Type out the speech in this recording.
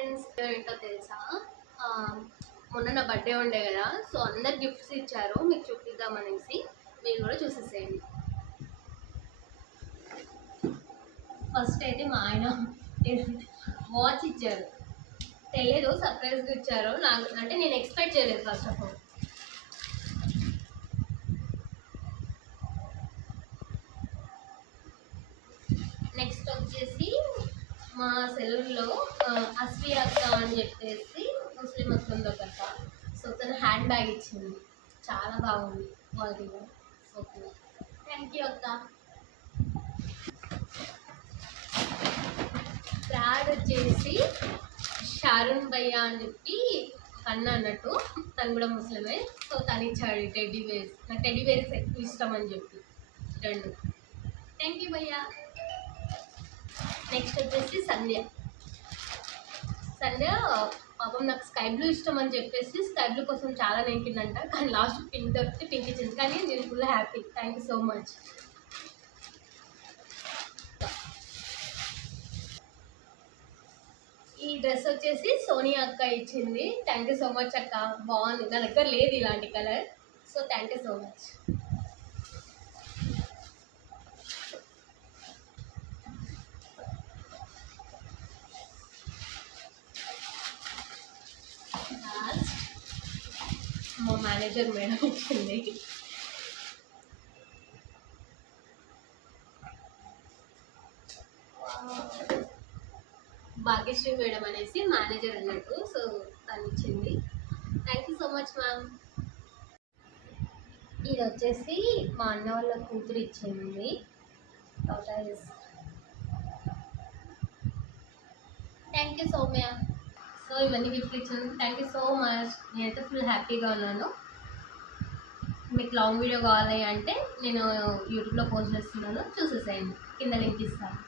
Friends, ఏంటో తెలుసా, మొన్న నా బర్త్డే ఉండే కదా, సో అందరు గిఫ్ట్స్ ఇచ్చారు. మీకు చూపిద్దామనేసి మీరు కూడా చూసేసేయండి. ఫస్ట్ అయితే మా ఆయన వాచ్ ఇచ్చారు. తెలియదు, సర్ప్రైజ్గా ఇచ్చారు నాకు, అంటే నేను ఎక్స్పెక్ట్ చేయలేదు ఫస్ట్ ఆఫ్ ఆల్. నెక్స్ట్ వచ్చేసి మా సెలవుల్లో అస్వి అక్క అని చెప్పేసి ముస్లిం వస్తుంది ఒక అక్క, సో తను హ్యాండ్ బ్యాగ్ ఇచ్చింది. చాలా బాగుంది క్వాలిటీగా. ఓకే, థ్యాంక్ యూ అక్క. బ్రాడ్ వచ్చేసి షారూన్ భయ్యా అని చెప్పి అన్న అన్నట్టు, తను కూడా ముస్లిమే, సో తను ఇచ్చాడు టెడ్డీ బేర్స్. నాకు టెడ్డీ బేర్స్ ఎక్కువ ఇష్టం అని చెప్పి రెండు. థ్యాంక్ యూ భయ్యా. నెక్స్ట్ వచ్చేసి సంధ్య పాపం నాకు స్కై బ్లూ ఇష్టం అని చెప్పేసి స్కై బ్లూ కోసం చాలా నెంకిందంట, కానీ లాస్ట్ పింక్ దొరికితే పింక్ ఇచ్చింది. కానీ నేను full happy. Thank you so much. ఈ డ్రెస్ వచ్చేసి సోనియా అక్క ఇచ్చింది. థ్యాంక్ యూ సో మచ్ అక్క, బాగుంది. నా దగ్గర లేదు ఇలాంటి colour, so thank you so much. మా మేనేజర్ మేడం ఇచ్చింది. భాగ్యశ్రీ మేడం అనేసి మేనేజర్ అన్నట్టు, సో తను ఇచ్చింది. Thank you so much ma'am. ఇది వచ్చేసి మా అన్న వాళ్ళ కూతురు ఇచ్చింది. Thank you Soumya. సో ఇవన్నీ గిఫ్ట్ ఇచ్చినందుకు థ్యాంక్ యూ సో మచ్. నేనైతే ఫుల్ హ్యాపీగా ఉన్నాను. మీకు లాంగ్ వీడియో కావాలి అంటే నేను యూట్యూబ్లో పోస్ట్ చేస్తున్నాను, చూసేసేయండి, కింద లింక్ ఇస్తాను.